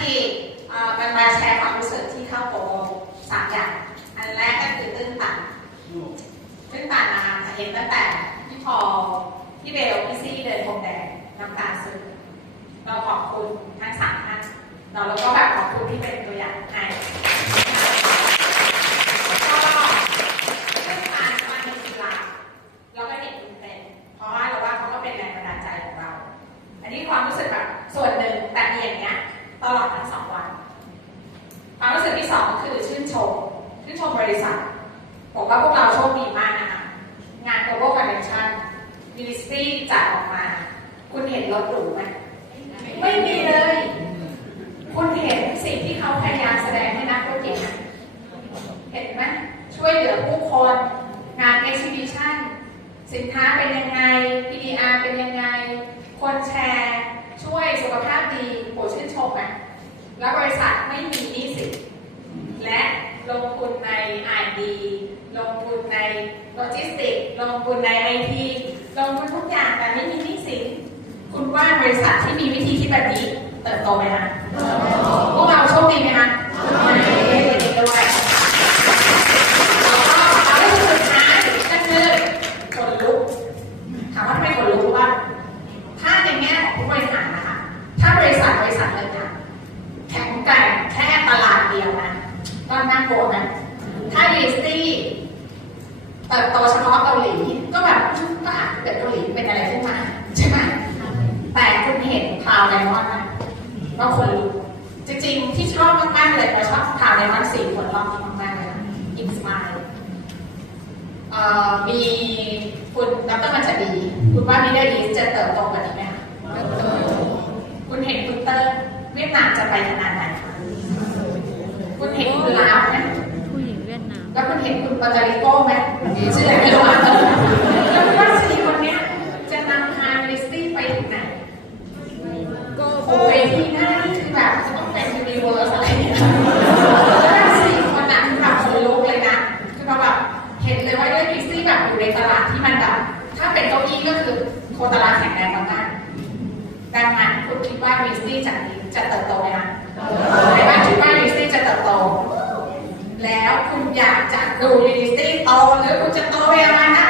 ที่มันมาแชร์ความรู้สึกที่เข้าโปรสามอย่าง อันแรกก็คือตื้นตันตื้นตันนะคะเห็นตั้งแต่พี่พอพี่เบลพี่ซี่เดินพรมแดง ลอดทั้งสองวัน ความรู้สึกที่สองคือชื่นชม ชื่นชมบริษัทบอกว่าพวกเราโชคดีมากนะคะ งาน Global Convention Ministry จัดออกมา คุณเห็นรถหรูไหมไม่มีเลย คุณเห็นสิ่งที่เขาพยายามแสดงให้นักธุรกิจเห็นไหมช่วยเหลือผู้คน งาน exhibition สินค้าเป็นยังไง PDR เป็นยังไง คนแชร์ ช่วยสุขภาพดีโห แล้วบริษัทไม่มีหนี้สินและลงทุนใน R&D ลงทุนในโลจิสติกส์ลงทุนใน IT ลงทุนทุกอย่างแต่ไม่มีหนี้สินคุณว่าบริษัทที่มีวิธีคิดแบบนี้เติบโตไหมคะพวกเราโชคดีไหมคะดีด้วยแล้วก็เอาเรื่องสุดท้ายก็คือคนลุกถามว่าทำไมคนลุกรู้ป่ะถ้าในแง่ของผู้บริหารนะคะ ถ้าบริษัทบริษัทหนึ่ะ แข็งแกร่งแค่ตลา ดเดียวนะก็น่ากลัวนะถ้าดีสตี้เติบโตเฉพาะเกาหลีก็แบบก็อาจจะเกิดเกาหลีเป็นอะไรขึ้นมาใช่ไหมแต่คุณเห็นพาวไดมอนด์นะก็คนรู้จริงๆ ที่ชอบมากๆเลยเราชอบพาวไดมอนด์สี่คนรอบนี้มากๆเลยอินสมายมีคุณดรมันจะดี คุณว่ามิดเดิลอีสจะเติบโตกว่านี้ไหมคะคุณเห็นคุณเตอร์เวียดนามจะไปขนาดไหนคะคุณเห็นคุณลาวไหมผู้หญิงเวียดนาม แล้วคุณเห็นคุณปาตาริโก้ไหมชื่ออะไรไม่รู้อะแล้วคุณว่าสี่คนเนี้ยจะนำพาลิสตี้ไปถึงไหนก็โอ้ยที่หน้านี่คือแบบจะต้องเป็นยูนิเวอร์สอะไรเนี่ยแล้วสี่คนนั้นแบบคนลุกเลยนะคือเราแบบเห็นเลยว่าด้วยลิสตี้แบบอยู่ในตลาดที่มันแบบถ้าเป็นเก้าอี้ก็คือโคตรลาดแข็งแรงมากๆดังนั้นคุณคิดว่าลิสตี้จากนี้จะเติบโตไหมคะ คุณอยากจะดูลิสตี้โตหรือคุณจะโตเปประมาณนั้นใครบ้างจะ